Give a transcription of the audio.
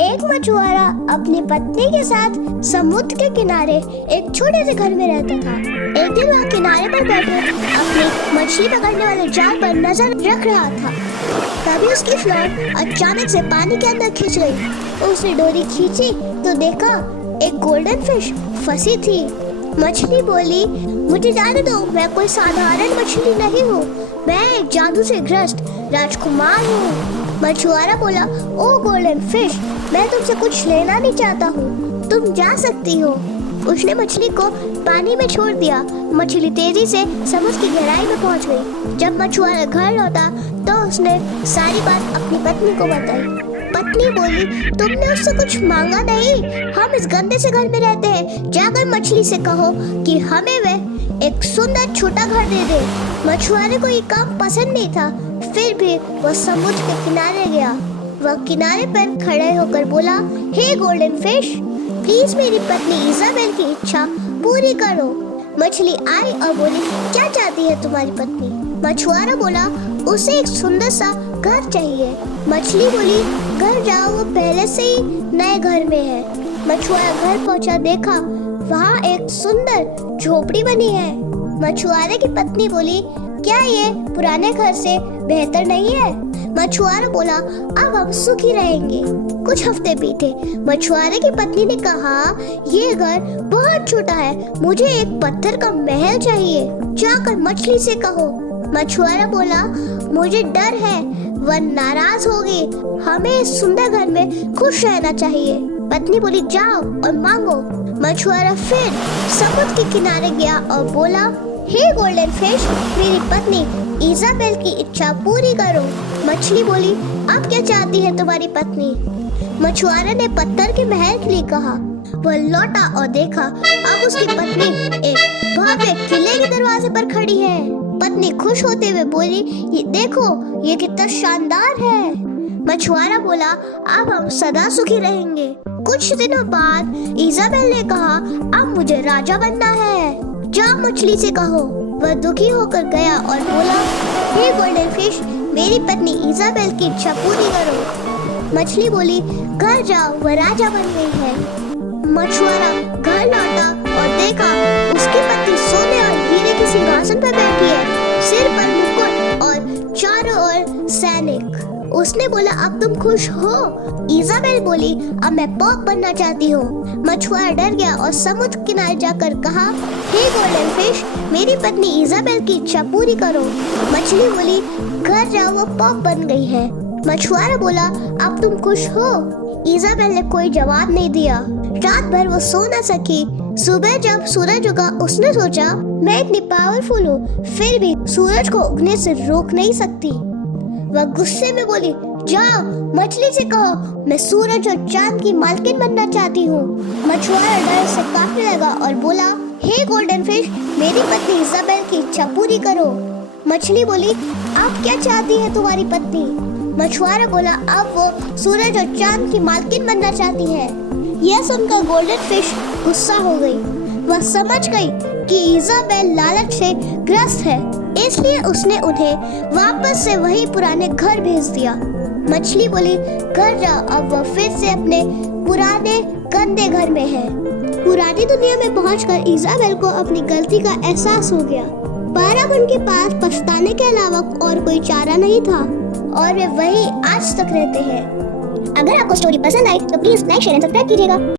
एक मछुआरा अपनी पत्नी के साथ समुद्र के किनारे एक छोटे से घर में रहता था। एक दिन वह किनारे पर बैठे अपनी मछली पकड़ने वाले जाल पर नजर रख रहा था। तभी उसकी फ्लोट अचानक से पानी के अंदर खिंच गई। उसने डोरी खींची तो देखा एक गोल्डन फिश फंसी थी। मछली बोली, मुझे जाने दो, मैं कोई साधारण मछली नहीं हूँ, मैं एक जादू से ग्रस्त राजकुमार हूँ। मछुआरा बोला, ओ गोल्डन फिश, मैं तुमसे कुछ लेना नहीं चाहता हूँ, तुम जा सकती हो। उसने मछली को पानी में छोड़ दिया। मछली तेजी से समुद्र की गहराई में पहुँच गई। जब मछुआरा घर लौटा तो उसने सारी बात अपनी पत्नी को बताई। पत्नी बोली, तुमने उससे कुछ मांगा नहीं, हम इस गंदे से घर में रहते हैं, जाकर मछली से कहो कि हमें वह एक सुंदर छोटा घर दे दे। मछुआरे को ये काम पसंद नहीं था, फिर भी वह समुद्र के किनारे गया। वह किनारे पर खड़े होकर बोला, हे गोल्डन फिश, प्लीज मेरी पत्नी इजाबेल की इच्छा पूरी करो। मछली आई और बोली, क्या चाहती है तुम्हारी पत्नी? मछुआरा बोला, उसे एक सुंदर सा घर चाहिए। मछली बोली, घर जाओ, वो पहले से ही नए घर में है। मछुआरा घर पहुंचा, देखा वहाँ एक सुंदर झोपड़ी बनी है। मछुआरे की पत्नी बोली, क्या ये पुराने घर से बेहतर नहीं है? मछुआरा बोला, अब हम सुखी रहेंगे। कुछ हफ्ते बीते। मछुआरे की पत्नी ने कहा, ये घर बहुत छोटा है, मुझे एक पत्थर का महल चाहिए, जाकर मछली से कहो। मछुआरा बोला, मुझे डर है वह नाराज होगी, हमें इस सुंदर घर में खुश रहना चाहिए। पत्नी बोली, जाओ और मांगो। मछुआरा फिर समुद्र के किनारे गया और बोला, हे गोल्डन फिश, मेरी पत्नी इजाबेल की इच्छा पूरी करो। मछली बोली, अब क्या चाहती है तुम्हारी पत्नी? मछुआरे ने पत्थर के महल के लिए कहा। वह लौटा और देखा अब उसकी पत्नी एक भव्य किले के दरवाजे पर खड़ी है। पत्नी खुश होते हुए बोली, ये देखो, ये कितना शानदार है। मछुआरा बोला, अब हम सदा सुखी रहेंगे। कुछ दिनों बाद इजाबेल ने कहा, अब मुझे राजा बनना है, जाओ मछली से कहो। वह दुखी होकर गया और बोला, हे गोल्डन फिश, मेरी पत्नी इजाबेल की इच्छा पूरी करो। मछली बोली, घर जाओ, वह राजा बन गई है। मछुआरा घर लौटा और देखा उसकी पत्नी सोने और हीरे के सिंहासन पर बैठी है, सिर पर मुकुट और चारों ओर सैनिक। उसने बोला, अब तुम खुश हो? इजाबेल बोली, अब मैं पॉप बनना चाहती हूँ। मछुआरा डर गया और समुद्र किनारे जाकर कहा, हे गोल्डन फिश, मेरी पत्नी इजाबेल की इच्छा पूरी करो। मछली बोली, घर जाओ, वो पॉप बन गई है। मछुआरा बोला, अब तुम खुश हो? इजाबेल ने कोई जवाब नहीं दिया। रात भर वो सो न सकी। सुबह जब सूरज उगा, उसने सोचा, मैं इतनी पावरफुल हूँ, फिर भी सूरज को उगने से रोक नहीं सकती। वह गुस्से में बोली, जाओ मछली से कहो, मैं सूरज और चांद की मालकिन बनना चाहती हूँ। मछुआरा डर से कांपने लगा और बोला, हे गोल्डन फिश, मेरी पत्नी इजाबेल की इच्छा पूरी करो। मछली बोली, अब क्या चाहती है तुम्हारी पत्नी? मछुआरा बोला, अब वो सूरज और चांद की मालकिन बनना चाहती है। यह सुनकर गोल्डन फिश गुस्सा हो गई। वह समझ गई कि इजाबेल लालच से ग्रस्त है, इसलिए उसने उन्हें वापस से वही पुराने घर भेज दिया। मछली बोली, घर जाओ, अब वह फिर से अपने पुराने गंदे घर में है। पुरानी दुनिया में पहुंचकर इजाबेल को अपनी गलती का एहसास हो गया। पर अब उनके पास पछताने के अलावा और कोई चारा नहीं था और वे वही आज तक रहते हैं। अगर आपको स्टोरी पसंद आई तो please like, share and subscribe कीजिएगा।